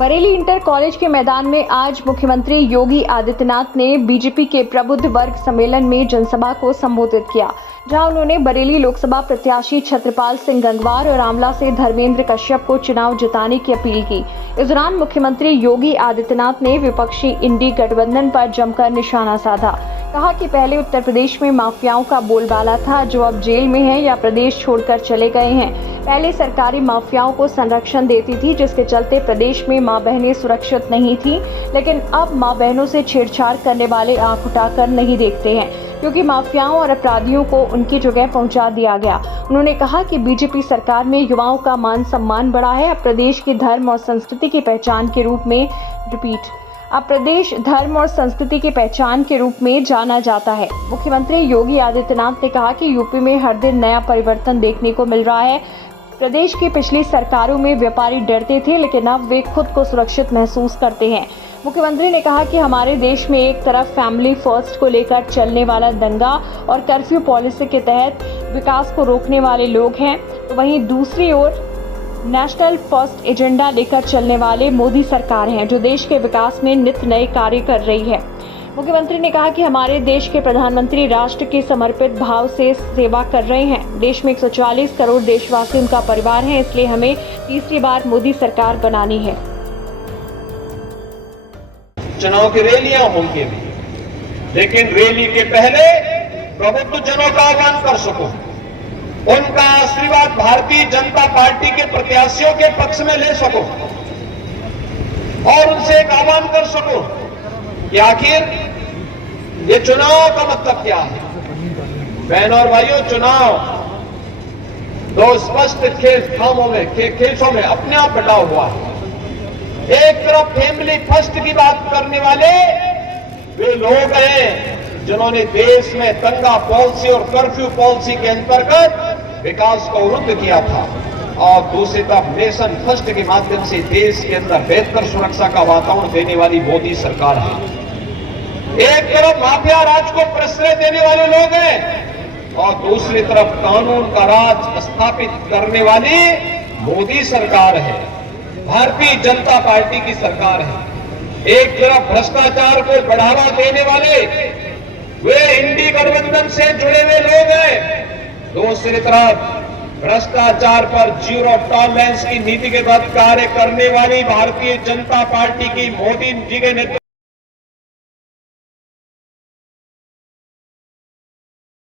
Bareilly inter college के मैदान में आज मुख्यमंत्री योगी आदित्यनाथ ने बीजेपी के प्रबुद्ध वर्ग सम्मेलन में जनसभा को संबोधित किया, जहां उन्होंने बरेली लोकसभा प्रत्याशी छत्रपाल सिंह गंगवार और आंवला से धर्मेंद्र कश्यप को चुनाव जिताने की अपील की। इस दौरान मुख्यमंत्री योगी आदित्यनाथ ने विपक्षी इंडी गठबंधन पर जमकर निशाना साधा। कहा कि पहले उत्तर प्रदेश में माफियाओं का बोलबाला था, जो अब जेल में हैं या प्रदेश छोड़कर चले गए हैं। पहले सरकारी माफियाओं को संरक्षण देती थी, जिसके चलते प्रदेश में मां बहनें सुरक्षित नहीं थी, लेकिन अब मां बहनों से छेड़छाड़ करने वाले आंख उठाकर नहीं देखते हैं, क्योंकि माफियाओं और अपराधियों को उनकी जगह पहुंचा दिया गया। उन्होंने कहा कि बीजेपी सरकार में युवाओं का मान सम्मान बढ़ा है। अब प्रदेश की धर्म और संस्कृति की पहचान के रूप में अब प्रदेश धर्म और संस्कृति की पहचान के रूप में जाना जाता है। मुख्यमंत्री योगी आदित्यनाथ ने कहा कि यूपी में हर दिन नया परिवर्तन देखने को मिल रहा है। प्रदेश की पिछली सरकारों में व्यापारी डरते थे, लेकिन अब वे खुद को सुरक्षित महसूस करते हैं। मुख्यमंत्री ने कहा कि हमारे देश में एक तरफ फैमिली फर्स्ट को लेकर चलने वाला दंगा और कर्फ्यू पॉलिसी के तहत विकास को रोकने वाले लोग हैं, तो वहीं दूसरी ओर नेशनल फर्स्ट एजेंडा लेकर चलने वाले मोदी सरकार हैं, जो देश के विकास में नित नए कार्य कर रही है। मुख्यमंत्री ने कहा कि हमारे देश के प्रधानमंत्री राष्ट्र के समर्पित भाव से सेवा कर रहे हैं। देश में 140 करोड़ देशवासी उनका परिवार हैं, इसलिए हमें तीसरी बार मोदी सरकार बनानी है। चुनाव की रैलियां होंगी, लेकिन रैली के पहले प्रबुद्ध जनों का आह्वान कर सको, उनका आशीर्वाद भारतीय जनता पार्टी के प्रत्याशियों के पक्ष में ले सको और उनसे एक आह्वान कर सको कि आखिर ये चुनाव का मतलब क्या है। बहनों और भाइयों, चुनाव दो स्पष्ट खेलों में अपने आप बटा हुआ है। एक तरफ फैमिली फर्स्ट की बात करने वाले वे लोग हैं जिन्होंने देश में दंगा पॉलिसी और कर्फ्यू पॉलिसी के अंतर्गत विकास को अवरुद्ध किया था, और दूसरी तरफ नेशन फर्स्ट के माध्यम से देश के अंदर बेहतर सुरक्षा का वातावरण देने वाली मोदी सरकार है। एक तरफ माफिया राज को प्रश्रय देने वाले लोग हैं और दूसरी तरफ कानून का राज स्थापित करने वाली मोदी सरकार है, भारतीय जनता पार्टी की सरकार है। एक तरफ भ्रष्टाचार को बढ़ावा देने वाले वे इंडी गठबंधन से जुड़े हुए लोग हैं, दूसरी तरफ भ्रष्टाचार पर जीरो टॉलरेंस की नीति के तहत कार्य करने वाली भारतीय जनता पार्टी की मोदी जी के नेतृत्व